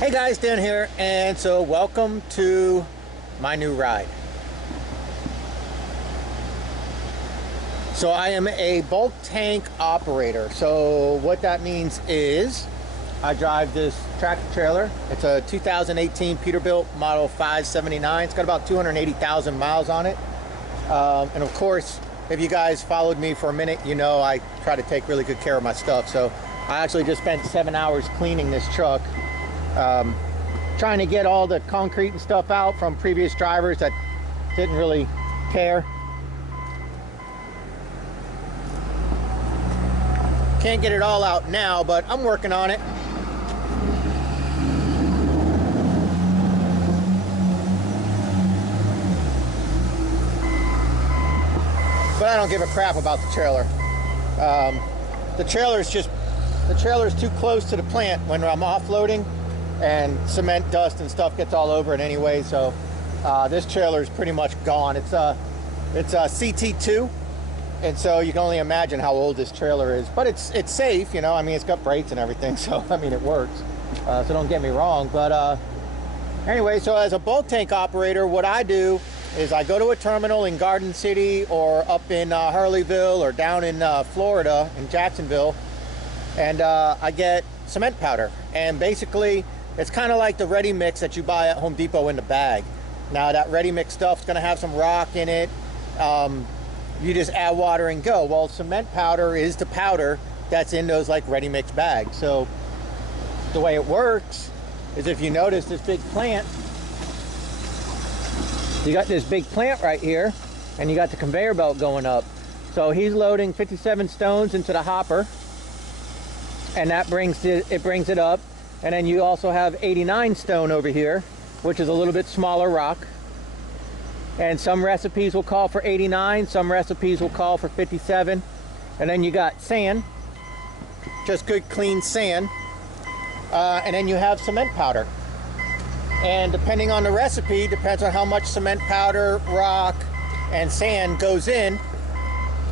Hey guys, Dan here, and so welcome to my new ride. So I am a bulk tank operator. So what that means is I drive this tractor trailer. It's a 2018 Peterbilt model 579. It's got about 280,000 miles on it. And of course, if you guys followed me for a minute, you know I try to take really good care of my stuff. So I actually just spent 7 hours cleaning this truck. Trying to get all the concrete and stuff out from previous drivers that didn't really care. Can't get it all out now, but I'm working on it. But I don't give a crap about the trailer. The trailer's too close to the plant when I'm offloading, and cement dust and stuff gets all over it anyway. So this trailer is pretty much gone. It's a CT2, and so you can only imagine how old this trailer is. But it's safe, you know. I mean, it's got brakes and everything, so I mean, it works. So don't get me wrong. But anyway, so as a bulk tank operator, what I do is I go to a terminal in Garden City or up in Hurleyville or down in Florida in Jacksonville, and I get cement powder. And basically, it's kind of like the ready mix that you buy at Home Depot in the bag. Now that ready mix stuff's going to have some rock in it. You just add water and go. Well, cement powder is the powder that's in those like ready mix bags. So the way it works is, if you notice this big plant, you got this big plant right here, and you got the conveyor belt going up. So he's loading 57 stones into the hopper, and that brings it up. And then you also have 89 stone over here, which is a little bit smaller rock. And some recipes will call for 89, some recipes will call for 57. And then you got sand, just good clean sand. And then you have cement powder. And depending on the recipe, depends on how much cement powder, rock, and sand goes in.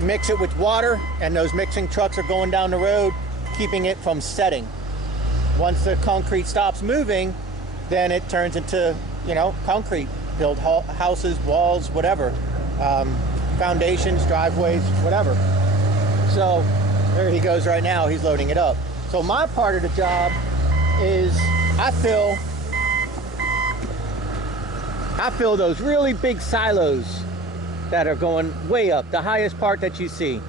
Mix it with water, and those mixing trucks are going down the road, keeping it from setting. Once the concrete stops moving, then it turns into, you know, concrete. Build houses, walls, whatever. Foundations, driveways, whatever. So there he goes right now. He's loading it up. So my part of the job is I fill those really big silos that are going way up, the highest part that you see.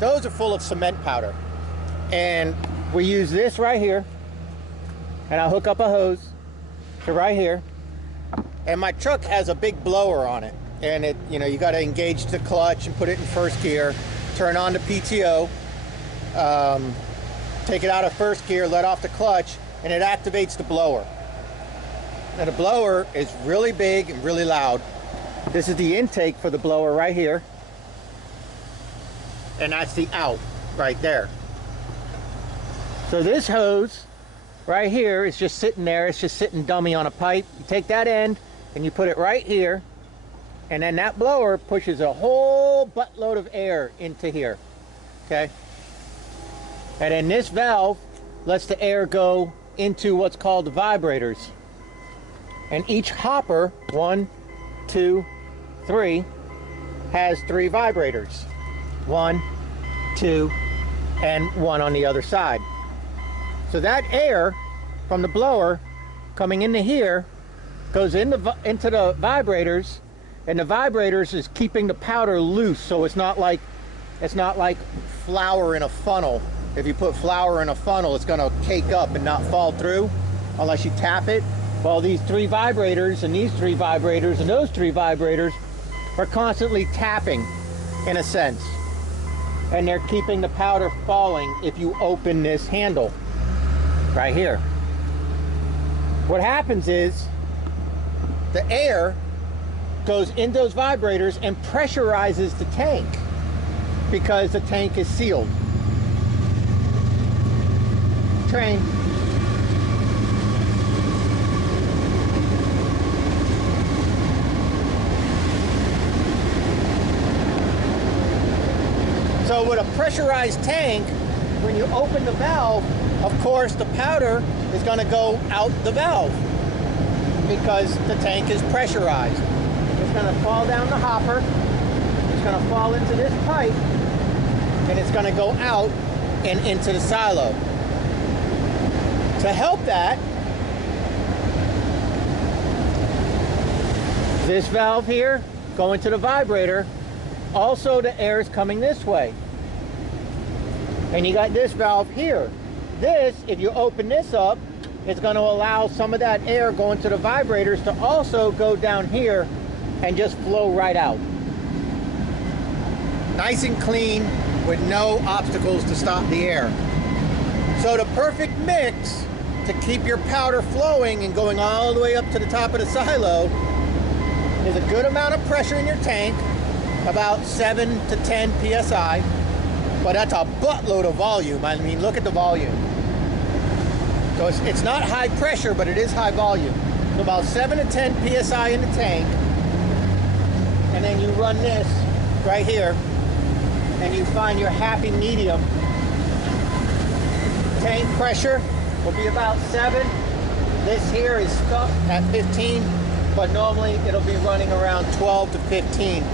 Those are full of cement powder. And we use this right here, and I hook up a hose to right here, and my truck has a big blower on it, and it, you know, you got to engage the clutch and put it in first gear, turn on the PTO, take it out of first gear, let off the clutch, and it activates the blower. Now the blower is really big and really loud. This is the intake for the blower right here, and that's the out right there. So this hose right here is just sitting there. It's just sitting dummy on a pipe. You take that end and you put it right here, and then that blower pushes a whole buttload of air into here, okay? And then this valve lets the air go into what's called the vibrators. And each hopper, 1, 2, 3, has 3 vibrators. 1, 2, and 1 on the other side. So that air from the blower coming into here goes into the vibrators, and the vibrators is keeping the powder loose. So it's not like flour in a funnel. If you put flour in a funnel, it's going to cake up and not fall through unless you tap it. Well, these 3 vibrators and these 3 vibrators and those 3 vibrators are constantly tapping, in a sense, and they're keeping the powder falling if you open this handle right here. What happens is the air goes in those vibrators and pressurizes the tank because the tank is sealed. Train. So with a pressurized tank, when you open the valve, of course the powder is going to go out the valve because the tank is pressurized. It's going to fall down the hopper, it's going to fall into this pipe, and it's going to go out and into the silo. To help that, this valve here going to the vibrator, also the air is coming this way. And you got this valve here. This, if you open this up, it's going to allow some of that air going to the vibrators to also go down here and just flow right out. Nice and clean with no obstacles to stop the air. So the perfect mix to keep your powder flowing and going all the way up to the top of the silo is a good amount of pressure in your tank, about 7 to 10 psi, but that's a buttload of volume. I mean, look at the volume. So it's not high pressure, but it is high volume. So about 7 to 10 psi in the tank, and then you run this right here, and you find your happy medium. Tank pressure will be about 7. This here is stuck at 15, but normally it'll be running around 12 to 15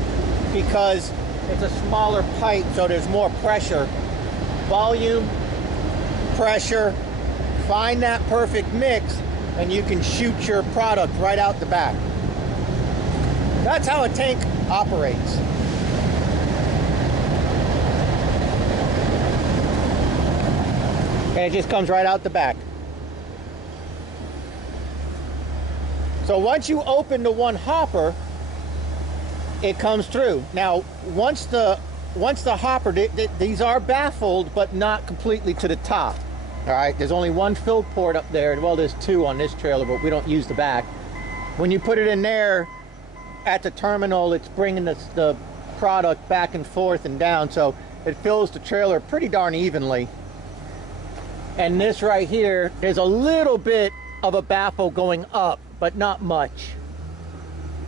because it's a smaller pipe, so there's more pressure. Volume, pressure, find that perfect mix, and you can shoot your product right out the back. That's how a tank operates. And it just comes right out the back. So once you open the one hopper, it comes through. Now, once the hopper, these are baffled, but not completely to the top. All right, there's only one fill port up there. Well, there's 2 on this trailer, but we don't use the back. When you put it in there at the terminal, it's bringing the product back and forth and down, so it fills the trailer pretty darn evenly. And this right here, there's a little bit of a baffle going up, but not much.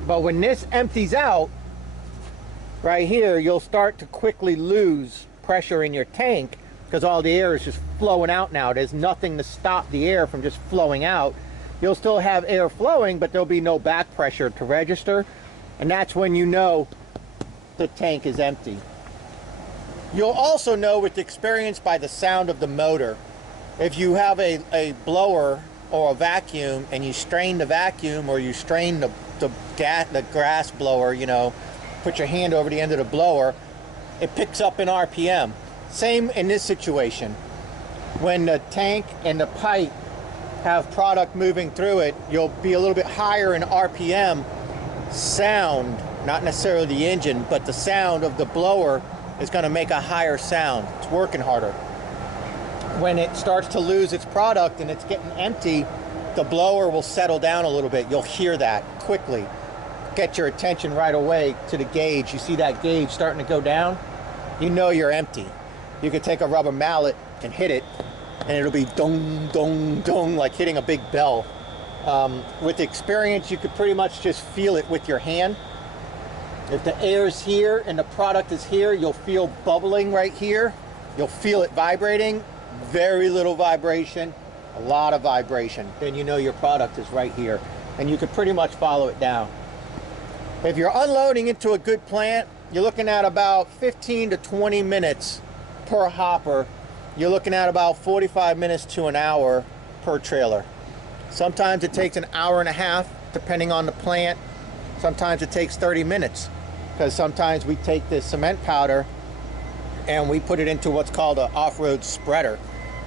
But when this empties out, right here, you'll start to quickly lose pressure in your tank because all the air is just flowing out now. There's nothing to stop the air from just flowing out. You'll still have air flowing, but there'll be no back pressure to register. And that's when you know the tank is empty. You'll also know with experience by the sound of the motor. If you have a blower or a vacuum and you strain the vacuum or you strain the grass blower, you know, put your hand over the end of the blower, it picks up in RPM. Same in this situation. When the tank and the pipe have product moving through it, you'll be a little bit higher in RPM sound, not necessarily the engine, but the sound of the blower is going to make a higher sound. It's working harder. When it starts to lose its product and it's getting empty, the blower will settle down a little bit. You'll hear that quickly. Get your attention right away to the gauge. You see that gauge starting to go down? You know you're empty. You could take a rubber mallet and hit it, and it'll be dong, dong, dong, like hitting a big bell. With experience, you could pretty much just feel it with your hand. If the air is here and the product is here, you'll feel bubbling right here. You'll feel it vibrating. Very little vibration, a lot of vibration. Then you know your product is right here, and you could pretty much follow it down. If you're unloading into a good plant, you're looking at about 15 to 20 minutes per hopper. You're looking at about 45 minutes to an hour per trailer. Sometimes it takes an hour and a half, depending on the plant. Sometimes it takes 30 minutes, because sometimes we take this cement powder and we put it into what's called an off-road spreader,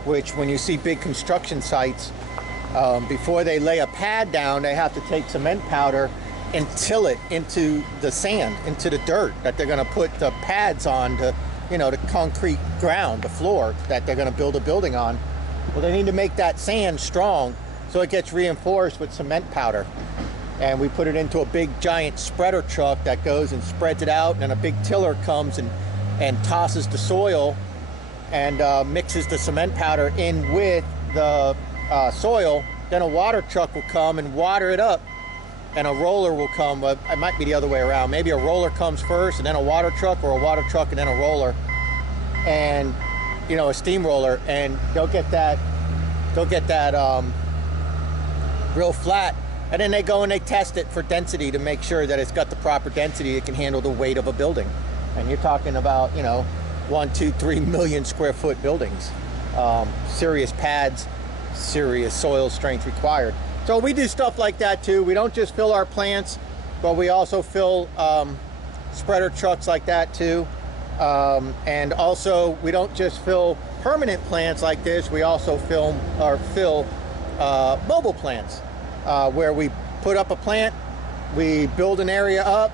which when you see big construction sites, before they lay a pad down, they have to take cement powder and till it into the sand, into the dirt that they're going to put the pads on, to, you know, the concrete ground, the floor that they're going to build a building on. Well, they need to make that sand strong, so it gets reinforced with cement powder. And we put it into a big giant spreader truck that goes and spreads it out, and then a big tiller comes and tosses the soil and mixes the cement powder in with the soil. Then a water truck will come and water it up, and a roller will come. It might be the other way around. Maybe a roller comes first and then a water truck, or a water truck and then a roller, and, you know, a steamroller, and they'll get that real flat, and then they go and they test it for density to make sure that it's got the proper density it can handle the weight of a building. And you're talking about, you know, 1, 2, 3 million square foot buildings, serious pads, serious soil strength required. So we do stuff like that too. We don't just fill our plants, but we also fill spreader trucks like that too. And also we don't just fill permanent plants like this, we also fill mobile plants, where we put up a plant, we build an area up,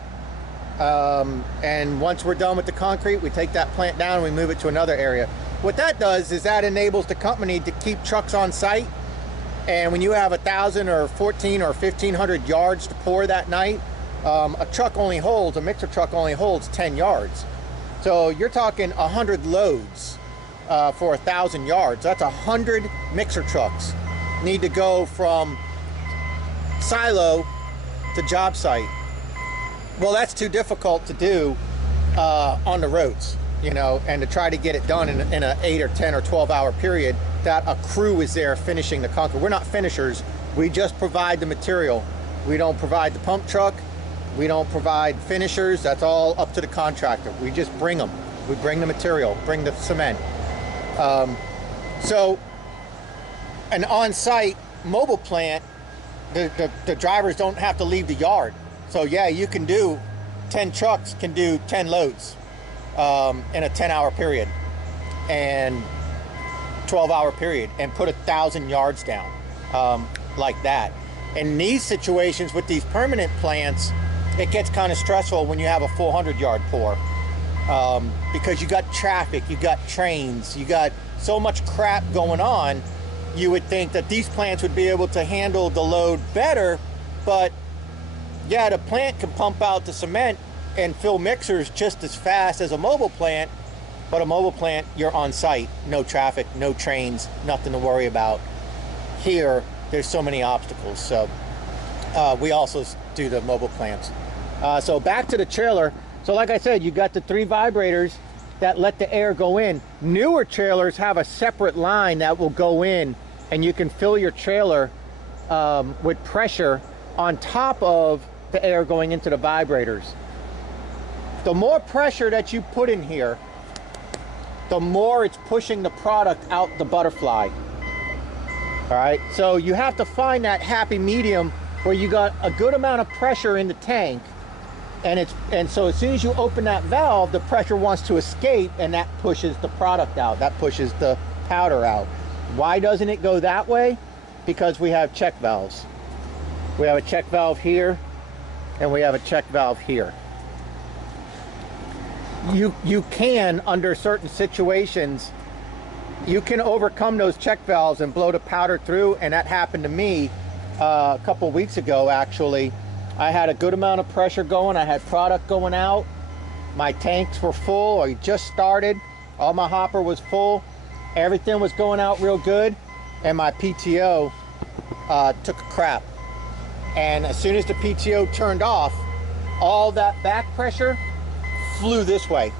and once we're done with the concrete, we take that plant down and we move it to another area. What that does is that enables the company to keep trucks on site, and when you have 1,000 or 1,400 or 1,500 yards to pour that night, a mixer truck only holds 10 yards. So you're talking 100 loads for 1,000 yards. That's 100 mixer trucks need to go from silo to job site. Well, that's too difficult to do on the roads, you know, and to try to get it done in an 8 or 10 or 12 hour period that a crew is there finishing the concrete. We're not finishers. We just provide the material. We don't provide the pump truck. We don't provide finishers. That's all up to the contractor. We just bring them. We bring the material, bring the cement. So an on-site mobile plant, the drivers don't have to leave the yard. So yeah, you can do 10 trucks can do 10 loads in a 10-hour period and 12-hour period, and put 1,000 yards down like that. In these situations with these permanent plants, it gets kind of stressful when you have a 400-yard pour, because you got traffic, you got trains, you got so much crap going on. You would think that these plants would be able to handle the load better, but yeah, the plant can pump out the cement and fill mixers just as fast as a mobile plant, but a mobile plant, you're on site, no traffic, no trains, nothing to worry about. Here, there's so many obstacles, so we also do the mobile plants. So back to the trailer. So like I said, you got the 3 vibrators that let the air go in. Newer trailers have a separate line that will go in, and you can fill your trailer with pressure on top of the air going into the vibrators. The more pressure that you put in here, the more it's pushing the product out the butterfly. All right, so you have to find that happy medium where you got a good amount of pressure in the tank, and so as soon as you open that valve, the pressure wants to escape, and that pushes the product out, that pushes the powder out. Why doesn't it go that way? Because we have check valves. We have a check valve here, and we have a check valve here. You can, under certain situations, you can overcome those check valves and blow the powder through, and that happened to me a couple weeks ago actually. I had a good amount of pressure going, I had product going out, my tanks were full, I just started, all my hopper was full, everything was going out real good, and my PTO took a crap. And as soon as the PTO turned off, all that back pressure flew this way,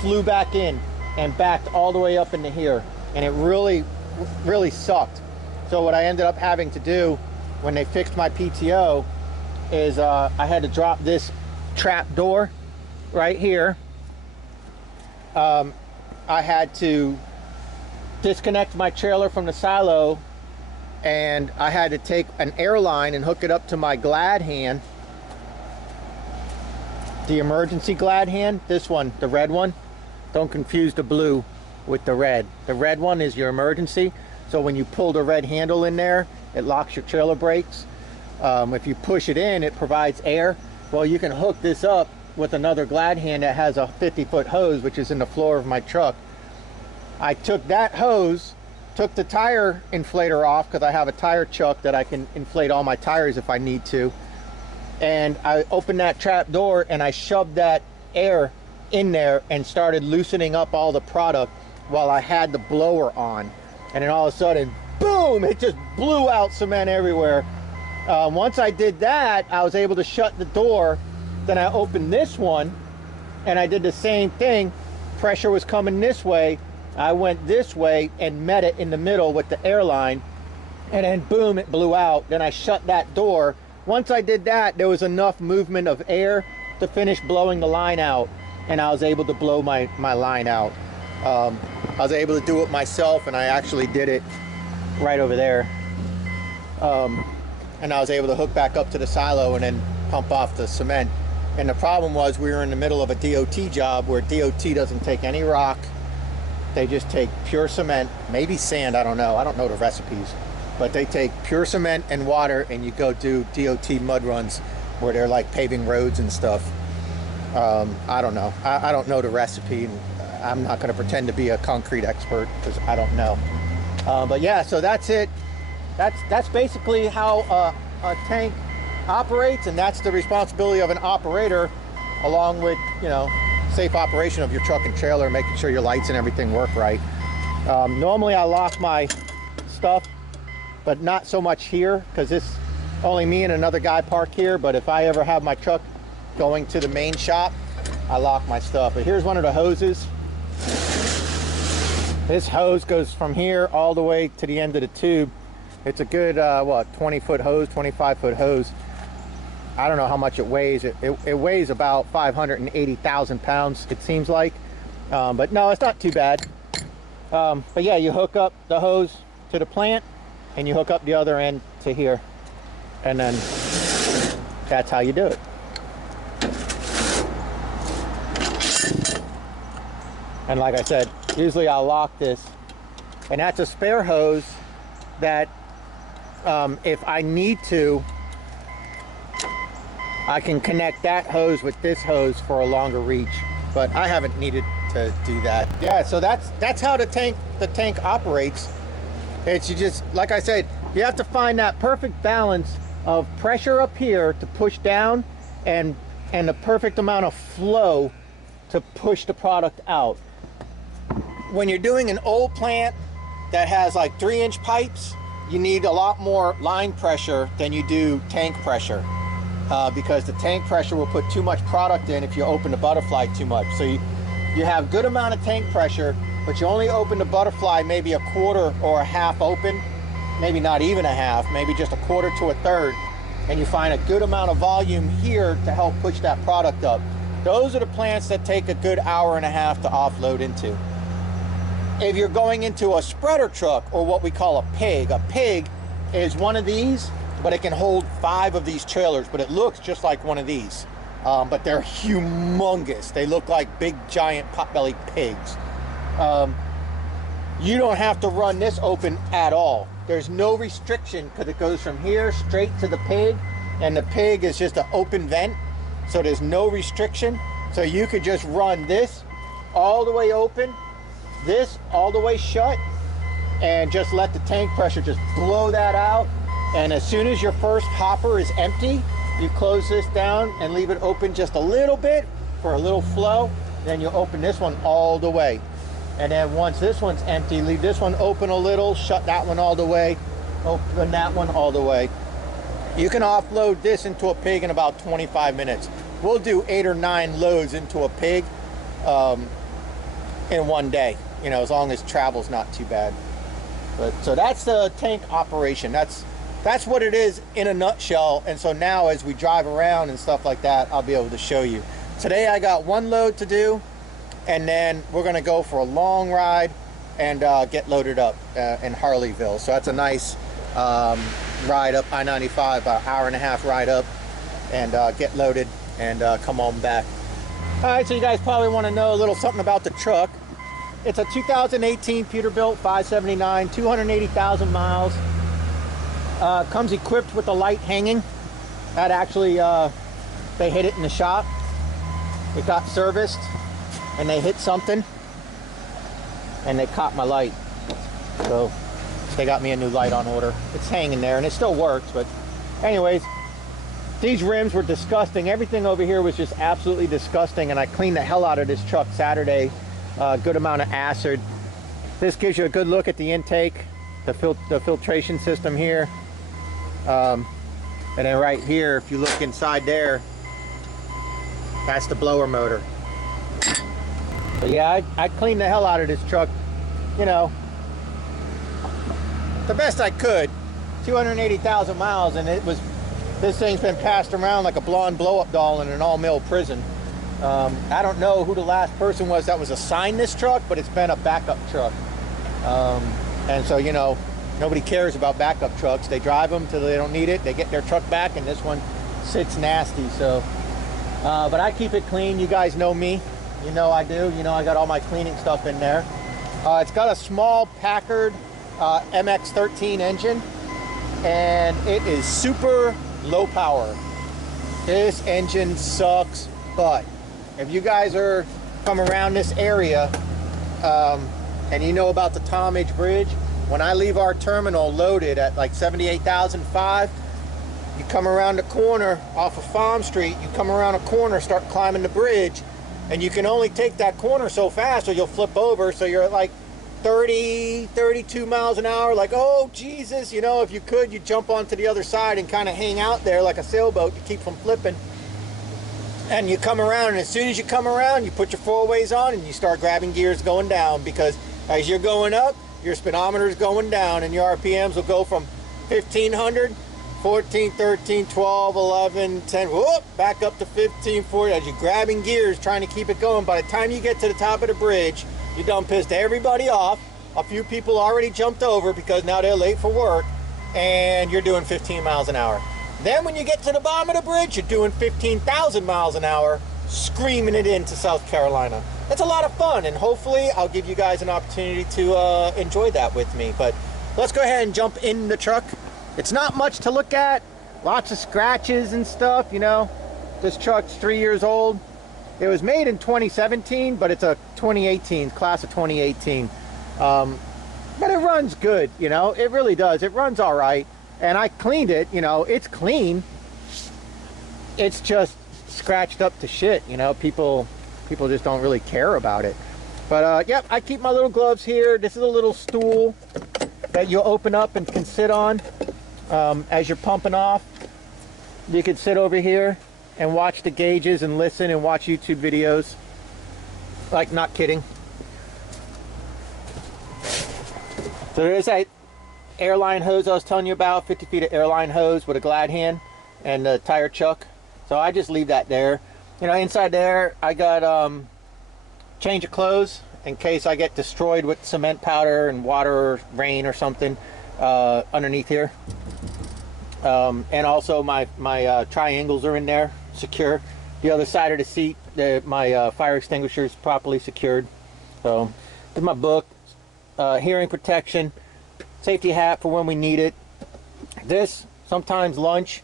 flew back in, and backed all the way up into here, and it really sucked. So what I ended up having to do when they fixed my PTO is I had to drop this trap door right here. I had to disconnect my trailer from the silo, and I had to take an air line and hook it up to my glad hand, the emergency glad hand, this one, the red one. Don't confuse the blue with the red. The red one is your emergency, so when you pull the red handle in there, it locks your trailer brakes. If you push it in, it provides air. Well, you can hook this up with another glad hand that has a 50-foot hose, which is in the floor of my truck. I took that hose, took the tire inflator off, because I have a tire chuck that I can inflate all my tires if I need to, and I opened that trap door and I shoved that air in there and started loosening up all the product while I had the blower on. And then all of a sudden, boom, it just blew out cement everywhere. Once I did that, I was able to shut the door. Then I opened this one and I did the same thing. Pressure was coming this way. I went this way and met it in the middle with the airline, and then boom, it blew out. Then I shut that door. Once I did that, there was enough movement of air to finish blowing the line out, and I was able to blow my line out. I was able to do it myself, and I actually did it right over there. And I was able to hook back up to the silo and then pump off the cement. And the problem was we were in the middle of a DOT job where DOT doesn't take any rock. They just take pure cement, maybe sand, I don't know. I don't know the recipes. But they take pure cement and water, and you go do DOT mud runs where they're like paving roads and stuff. I don't know. I don't know the recipe. And I'm not going to pretend to be a concrete expert because I don't know. But yeah, so that's it. That's basically how a tank operates, and that's the responsibility of an operator, along with, you know, safe operation of your truck and trailer, making sure your lights and everything work right. Normally I lock my stuff, but not so much here because this only me and another guy park here. But if I ever have my truck going to the main shop, I lock my stuff. But here's one of the hoses. This hose goes from here all the way to the end of the tube. It's a good 20-foot hose, 25-foot hose. I don't know how much it weighs. It weighs about 580,000 pounds, it seems like. But no, it's not too bad. But yeah, you hook up the hose to the plant, and you hook up the other end to here. And then that's how you do it. And like I said, usually I'll lock this. And that's a spare hose that if I need to, I can connect that hose with this hose for a longer reach, but I haven't needed to do that. Yeah, so that's how the tank operates. It's, you just, like I said, you have to find that perfect balance of pressure up here to push down and the perfect amount of flow to push the product out. When you're doing an old plant that has like 3-inch pipes, you need a lot more line pressure than you do tank pressure, because the tank pressure will put too much product in if you open the butterfly too much. So you have good amount of tank pressure, but you only open the butterfly maybe a quarter or a half open, maybe not even a half, maybe just a quarter to a third, and you find a good amount of volume here to help push that product up. Those are the plants that take a good hour and a half to offload into. If you're going into a spreader truck, or what we call a pig is one of these, but it can hold 5 of these trailers, but it looks just like one of these. But they're humongous. They look like big, giant potbelly pigs. You don't have to run this open at all. There's no restriction because it goes from here straight to the pig, and the pig is just an open vent, so there's no restriction. So you could just run this all the way open, this all the way shut, and just let the tank pressure just blow that out. And as soon as your first hopper is empty, you close this down and leave it open just a little bit for a little flow. Then you open this one all the way. And then once this one's empty, leave this one open a little, shut that one all the way, open that one all the way. You can offload this into a pig in about 25 minutes. We'll do 8 or 9 loads into a pig in one day, you know, as long as travel's not too bad. But so that's the tank operation. That's what it is in a nutshell. And so now as we drive around and stuff like that, I'll be able to show you. Today I got 1 load to do, and then we're gonna go for a long ride and get loaded up in Harleyville. So that's a nice ride up I-95, about 1.5 hour ride up, and get loaded and come on back. All right, so you guys probably want to know a little something about the truck. It's a 2018 Peterbilt 579, 280,000 miles. Comes equipped with a light hanging. That actually, they hit it in the shop. It got serviced, and they hit something, and they caught my light. So they got me a new light on order. It's hanging there, and it still works, but anyways, these rims were disgusting. Everything over here was just absolutely disgusting, and I cleaned the hell out of this truck Saturday. Good amount of acid. This gives you a good look at the intake, the filtration system here. And then right here, if you look inside there, that's the blower motor. But yeah, I cleaned the hell out of this truck, you know, the best I could. 280,000 miles, and this thing's been passed around like a blonde blow-up doll in an all-male prison. I don't know who the last person was that was assigned this truck, but it's been a backup truck. And so, you know, nobody cares about backup trucks. They drive them till they don't need it. They get their truck back, and this one sits nasty. So, but I keep it clean. You guys know me. You know I do. You know I got all my cleaning stuff in there. It's got a small Packard MX-13 engine, and it is super low power. This engine sucks, but if you guys are from around this area, and you know about the Talmadge Bridge, when I leave our terminal loaded at like 78,005, you come around the corner off of Farm Street, you come around a corner, start climbing the bridge, and you can only take that corner so fast or you'll flip over. So you're at like 30, 32 miles an hour, like, oh Jesus, you know, if you could, you jump onto the other side and kind of hang out there like a sailboat to keep from flipping. And you come around, and as soon as you come around, you put your four-ways on and you start grabbing gears going down, because as you're going up, your speedometer is going down, and your RPMs will go from 1500, 14, 13, 12, 11, 10, whoop, back up to 15, 14, as you're grabbing gears, trying to keep it going. By the time you get to the top of the bridge, you done pissed everybody off. A few people already jumped over because now they're late for work, and you're doing 15 miles an hour. Then when you get to the bottom of the bridge, you're doing 15,000 miles an hour, screaming it into South Carolina. It's a lot of fun, and hopefully I'll give you guys an opportunity to enjoy that with me. But let's go ahead and jump in the truck. It's not much to look at. Lots of scratches and stuff, you know. This truck's 3 years old. It was made in 2017, but it's a 2018, class of 2018. But it runs good, you know. It really does. It runs all right. And I cleaned it, you know. It's clean. It's just scratched up to shit, you know. People just don't really care about it. But yep, I keep my little gloves here. This is a little stool that you open up and can sit on as you're pumping off. You can sit over here and watch the gauges and listen and watch YouTube videos. Like, not kidding. So there's that airline hose I was telling you about, 50 feet of airline hose with a glad hand and a tire chuck. So I just leave that there. You know, inside there I got change of clothes in case I get destroyed with cement powder and water or rain or something underneath here. And also my triangles are in there, secure. The other side of the seat, my fire extinguisher is properly secured. So there's my book, hearing protection, safety hat for when we need it. This, sometimes lunch,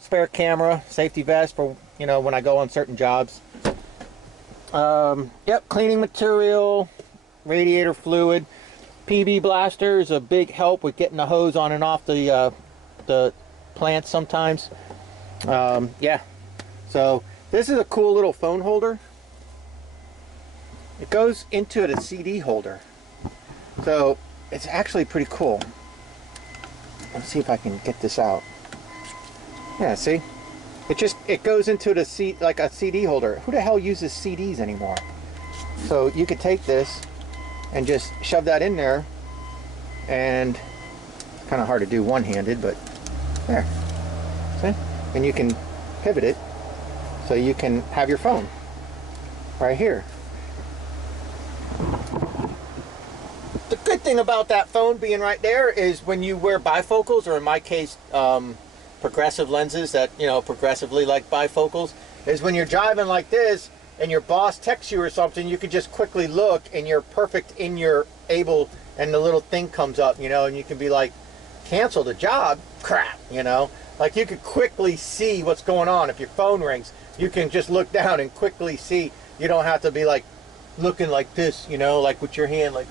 spare camera, safety vest for, you know, when I go on certain jobs. Yep, cleaning material, radiator fluid. PB blaster is a big help with getting the hose on and off the plants sometimes. Yeah, so this is a cool little phone holder. It goes into the CD holder, so it's actually pretty cool. Let's see if I can get this out. Yeah, see? It goes into the seat like a CD holder. Who the hell uses CDs anymore? So you could take this and just shove that in there, and it's kind of hard to do one-handed, but there. See? And you can pivot it so you can have your phone right here. The good thing about that phone being right there is when you wear bifocals, or in my case, progressive lenses that, you know, progressively like bifocals, is when you're driving like this and your boss texts you or something, you can just quickly look and you're perfect in your able, and the little thing comes up, you know, and you can be like, cancel the job? Crap, you know? Like, you could quickly see what's going on. If your phone rings, you can just look down and quickly see. You don't have to be like looking like this, you know, like with your hand, like,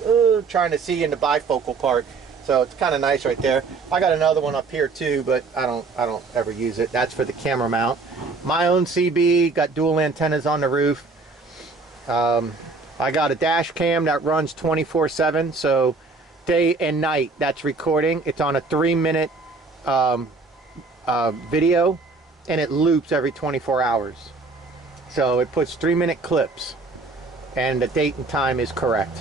trying to see in the bifocal part. So it's kind of nice right there. I got another one up here too, but I don't ever use it. That's for the camera mount. My own CB, got dual antennas on the roof. I got a dash cam that runs 24/7, so day and night that's recording. It's on a 3-minute video, and it loops every 24 hours. So it puts 3-minute clips, and the date and time is correct.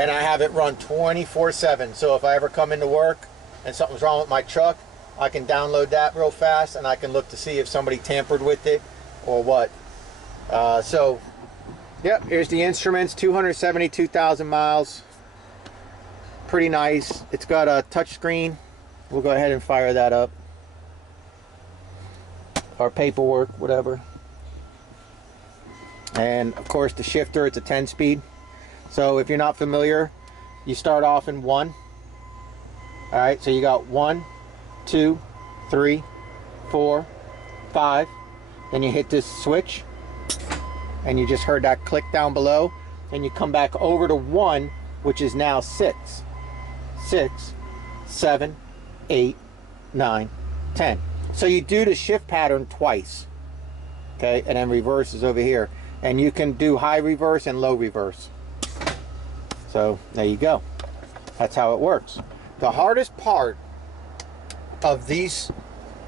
and I have it run 24/7. So if I ever come into work and something's wrong with my truck, I can download that real fast, and I can look to see if somebody tampered with it or what. So, yep, here's the instruments, 272,000 miles. Pretty nice. It's got a touch screen. We'll go ahead and fire that up. Our paperwork, whatever. And of course the shifter, it's a 10-speed. So if you're not familiar, you start off in 1. All right, so you got 1, 2, 3, 4, 5. Then you hit this switch, and you just heard that click down below. Then you come back over to 1, which is now 6. 6, 7, 8, 9, 10. So you do the shift pattern twice. Okay, and then reverse is over here. And you can do high reverse and low reverse. So there you go. That's how it works. The hardest part of these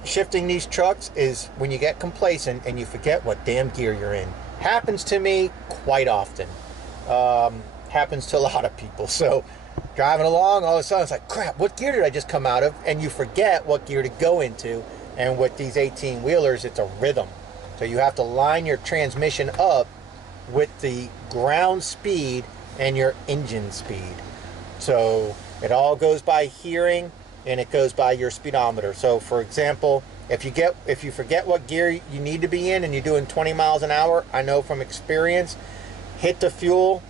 shifting these trucks is when you get complacent and you forget what damn gear you're in. Happens to me quite often. Happens to a lot of people. So driving along, all of a sudden it's like, crap, what gear did I just come out of? And you forget what gear to go into. And with these 18-wheelers, it's a rhythm. So you have to line your transmission up with the ground speed and your engine speed. So it all goes by hearing, and it goes by your speedometer. So for example, if you forget what gear you need to be in and you're doing 20 miles an hour, I know from experience, hit the fuel,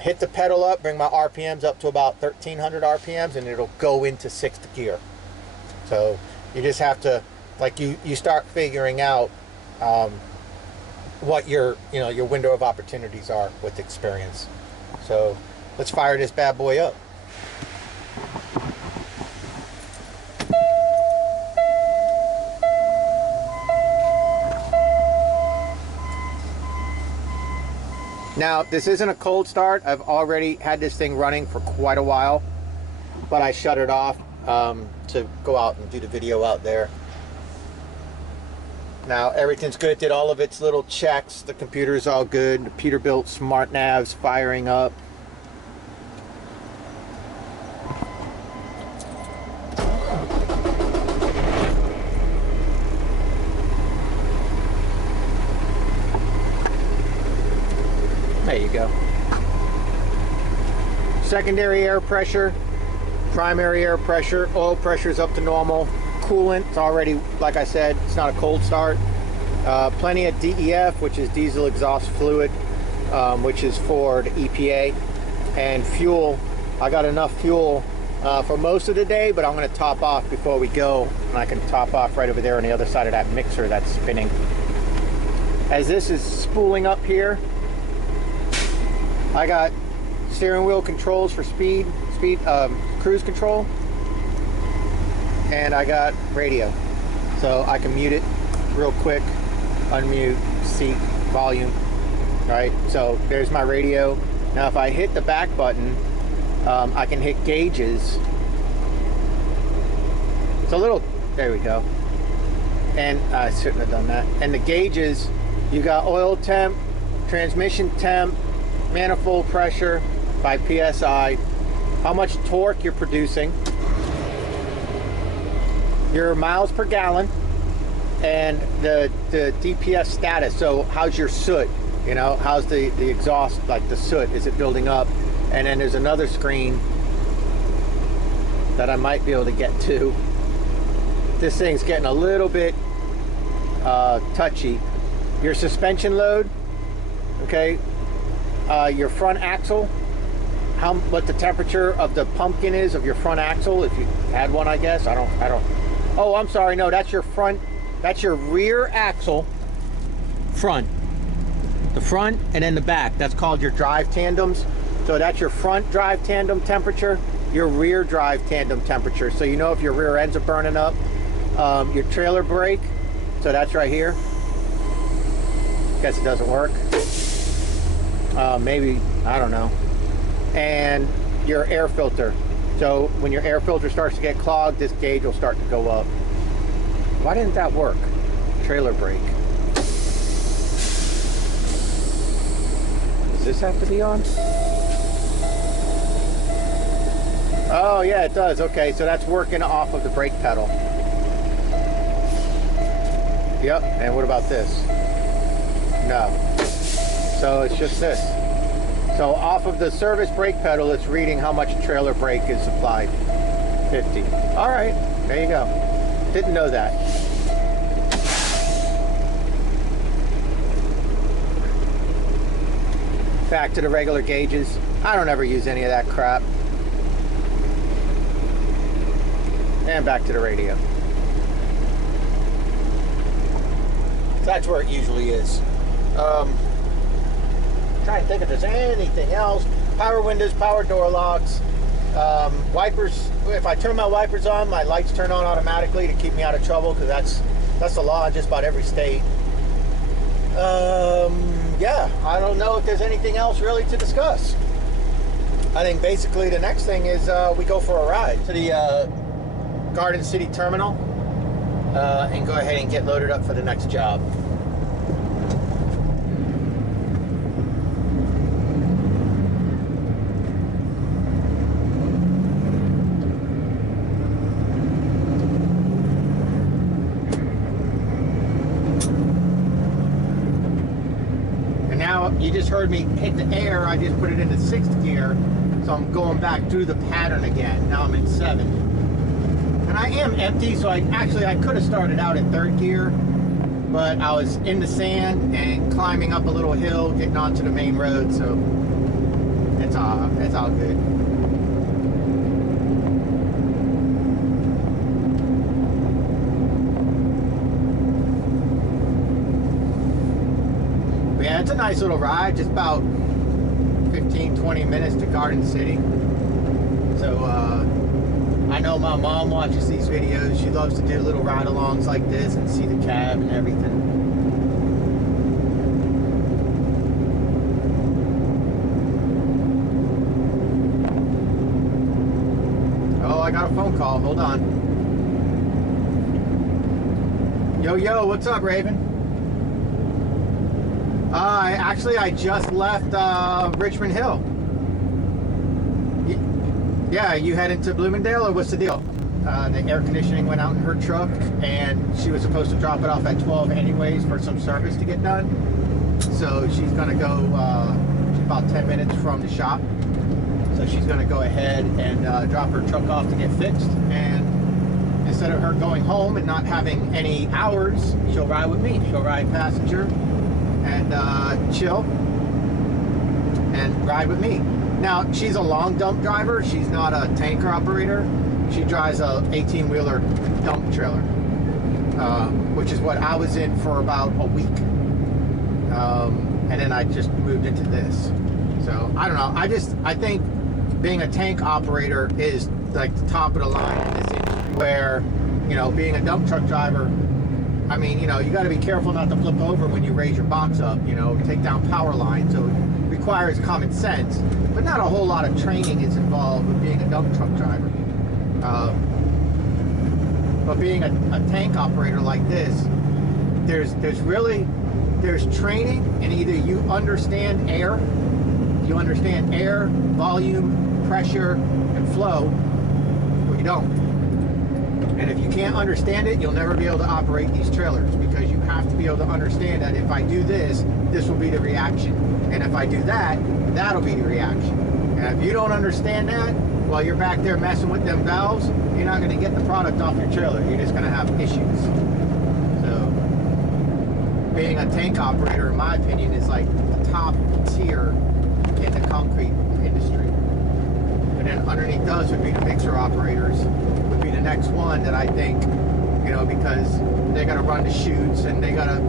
hit the pedal up, bring my RPMs up to about 1300 RPMs, and it'll go into 6th gear. So you just have to, like, you start figuring out what your window of opportunities are with experience. So let's fire this bad boy up. Now, this isn't a cold start. I've already had this thing running for quite a while, but I shut it off to go out and do the video out there. Now, everything's good. It did all of its little checks. The computer is all good. The Peterbilt smart nav's firing up. There you go. Secondary air pressure, primary air pressure, oil pressure is up to normal. Coolant, it's already, like I said, it's not a cold start. Plenty of DEF, which is diesel exhaust fluid, which is for the EPA. And fuel, I got enough fuel for most of the day, but I'm going to top off before we go, and I can top off right over there on the other side of that mixer that's spinning. As this is spooling up here, I got steering wheel controls for cruise control, and I got radio, so I can mute it real quick, unmute, seat, volume. Right, so there's my radio. Now if I hit the back button, I can hit gauges. It's a little, there we go. And I shouldn't have done that. And the gauges, you got oil temp, transmission temp, manifold pressure by PSI, how much torque you're producing, your miles per gallon, and the DPS status. So how's your soot? You know, how's the exhaust, like the soot, is it building up? And then there's another screen that I might be able to get to. This thing's getting a little bit touchy. Your suspension load, okay, your front axle, what the temperature of the pumpkin is of your front axle, if you had one, I guess. I don't. Oh, I'm sorry, no, that's your front, that's your rear axle, front. The front and then the back, that's called your drive tandems. So that's your front drive tandem temperature, your rear drive tandem temperature. So you know if your rear ends are burning up. Your trailer brake, so that's right here. Guess it doesn't work. Maybe, I don't know. And your air filter. So when your air filter starts to get clogged, this gauge will start to go up. Why didn't that work? Trailer brake. Does this have to be on? Oh yeah, it does. Okay, so that's working off of the brake pedal. Yep, and what about this? No. So it's just this. So off of the service brake pedal, it's reading how much trailer brake is supplied. 50. All right, there you go. Didn't know that. Back to the regular gauges. I don't ever use any of that crap. And back to the radio. So that's where it usually is. Trying to think if there's anything else. Power windows, power door locks, wipers. If I turn my wipers on, my lights turn on automatically to keep me out of trouble, because that's the law in just about every state. Yeah, I don't know if there's anything else really to discuss. I think basically the next thing is we go for a ride to the Garden City terminal and go ahead and get loaded up for the next job. You just heard me hit the air. I just put it into 6th gear, so I'm going back through the pattern again. Now I'm in 7. And I am empty, so I could have started out in 3rd gear, but I was in the sand and climbing up a little hill, getting onto the main road, so it's all good. Yeah, it's a nice little ride, just about 15-20 minutes to Garden City. So I know my mom watches these videos. She loves to do little ride-alongs like this and see the cab and everything. Oh, I got a phone call. Hold on. Yo, what's up, Raven? I just left Richmond Hill. Yeah, you heading to Bloomingdale, or what's the deal? The air conditioning went out in her truck, and she was supposed to drop it off at 12 anyways for some service to get done. So she's gonna go, she's about 10 minutes from the shop. So she's gonna go ahead and drop her truck off to get fixed. And instead of her going home and not having any hours, she'll ride with me. She'll ride passenger and chill and ride with me. Now, she's a long dump driver. She's not a tanker operator. She drives a 18-wheeler dump trailer, which is what I was in for about a week. And then I just moved into this. So, I don't know. I think being a tank operator is like the top of the line in this industry, where, you know, being a dump truck driver, I mean, you know, you got to be careful not to flip over when you raise your box up, you know, take down power lines. So it requires common sense, but not a whole lot of training is involved with being a dump truck driver. But being a tank operator like this, there's training, and either you understand air, volume, pressure, and flow, or you don't. And if you can't understand it, you'll never be able to operate these trailers, because you have to be able to understand that if I do this, this will be the reaction. And if I do that, that'll be the reaction. And if you don't understand that, while you're back there messing with them valves, you're not going to get the product off your trailer. You're just going to have issues. So, being a tank operator, in my opinion, is like the top tier in the concrete industry. And then underneath those would be the mixer operators, would be the next one that I think, you know, because they got to run the chutes and they got to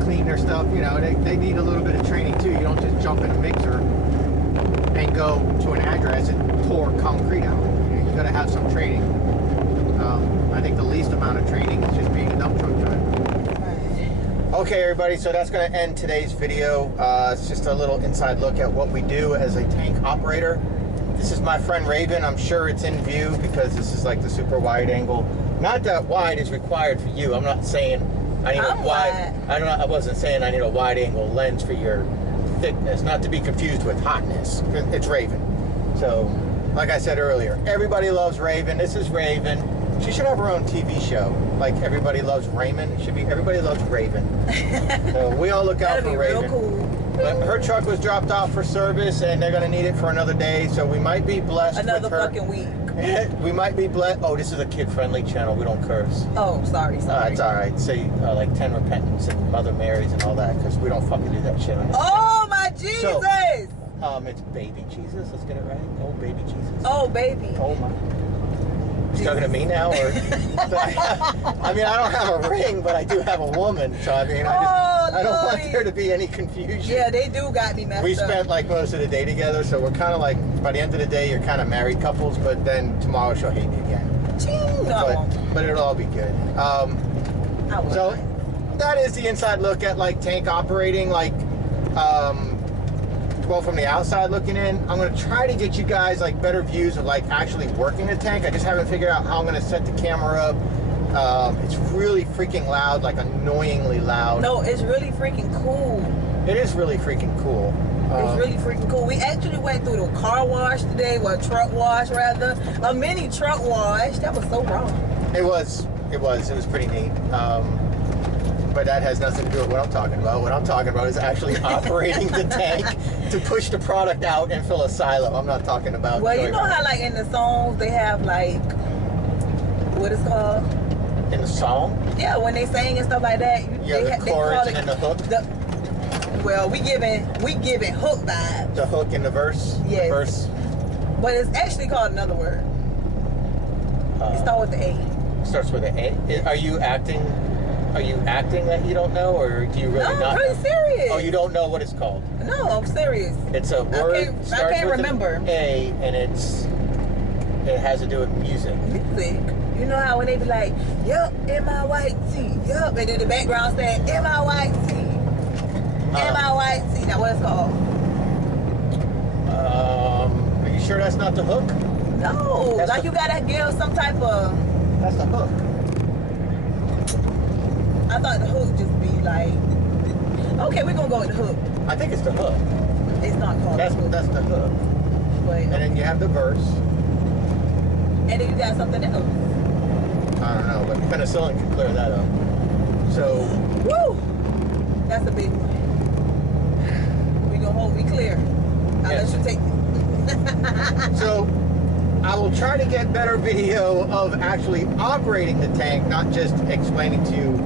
clean their stuff. You know, they need a little bit of training too. You don't just jump in a mixer and go to an address and pour concrete out. You got to have some training. I think the least amount of training is just being a dump truck driver. Okay, everybody, so that's going to end today's video. It's just a little inside look at what we do as a tank operator. This is my friend Raven. I'm sure it's in view because this is like the super wide angle. Not that wide is required for you. I'm not saying I need a wide. I wasn't saying I need a wide angle lens for your thickness. Not to be confused with hotness. It's Raven. So like I said earlier, everybody loves Raven. This is Raven. She should have her own TV show. Like Everybody Loves Raymond. It should be Everybody Loves Raven. So we all look out for Raven. Real cool. But her truck was dropped off for service, and they're going to need it for another day. So we might be blessed Another with her. fucking week. We might be blessed. Oh, this is a kid-friendly channel. We don't curse. Oh, sorry. It's all right. Say like 10 repentance and Mother Marys and all that, because we don't fucking do that shit on this Oh, my Jesus! So, it's baby Jesus. Let's get it right. Oh, baby Jesus. Oh, baby. Oh, my. You talking to me now, or? I mean, I don't have a ring, but I do have a woman. So I mean, I don't want there to be any confusion. Yeah, they do got me messed up. We spent like most of the day together, so we're kind of like, by the end of the day, you're kind of married couples. But then tomorrow she'll hate me again. But it'll all be good. So that is the inside look at like tank operating, like. Well, from the outside looking in, I'm going to try to get you guys like better views of like actually working the tank. I just haven't figured out how I'm going to set the camera up. It's really freaking loud, like annoyingly loud. No, it's really freaking cool. It is really freaking cool. It's really freaking cool. We actually went through the car wash today, well, truck wash rather, a mini truck wash. That was so wrong. It was pretty neat. But that has nothing to do with what I'm talking about. What I'm talking about is actually operating the tank to push the product out and fill a silo. I'm not talking about. Well, you know how like in the songs they have like what it's called? In the song? Yeah, when they sing and stuff like that. Yeah, the chorus and then the hook. Well, we giving hook vibes. The hook in the verse. Yes. The verse. But it's actually called another word. It starts with the A. Starts with an A. Are you acting that you don't know, or do you really not? No, I'm pretty serious. Oh, you don't know what it's called? No, I'm serious. It's a word. I can't remember. An A, and it has to do with music. Music. You know how when they be like, "Yup, in my white tee," yup, and in the background saying, "In my white tee, in my white tee." Now what it's called? Are you sure that's not the hook? No, that's like you gotta give some type of. That's the hook. I thought the hook just be like, okay, we're gonna go with the hook. I think it's the hook. It's not called That's the hook. the hook. But, And then you have the verse. and then you got something else. I don't know, but penicillin can clear that up. So, Woo! That's a big one. We gonna hold me clear. I'll let you take it. so I will try to get better video of actually operating the tank, not just explaining to you,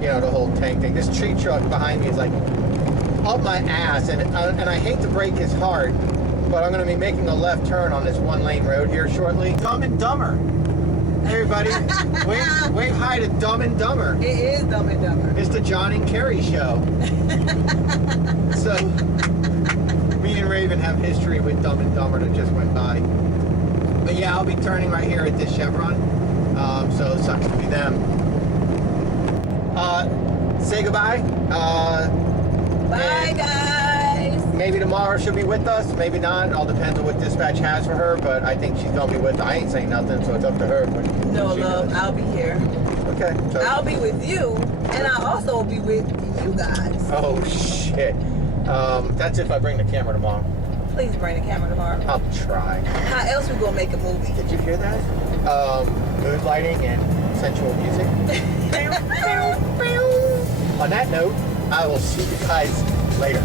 the whole tank thing. This tree truck behind me is like up my ass, and I hate to break his heart, but I'm going to be making a left turn on this one-lane road here shortly. Dumb and Dumber. Hey everybody, wave hi to Dumb and Dumber. It is Dumb and Dumber. It's the John and Kerry show. So, me and Raven have history with Dumb and Dumber that just went by. But yeah, I'll be turning right here at this Chevron. So it sucks to be them. Say goodbye. Bye, guys. Maybe tomorrow she'll be with us, maybe not. It all depends on what dispatch has for her, but I think she's gonna be with us. I ain't saying nothing, so it's up to her. But No, love, I'll be here. Okay. So. I'll be with you, and I'll also be with you guys. Oh, shit. That's if I bring the camera tomorrow. Please bring the camera tomorrow. I'll try. How else we gonna make a movie? Did you hear that? Mood lighting and sensual music. On that note, I will see you guys later.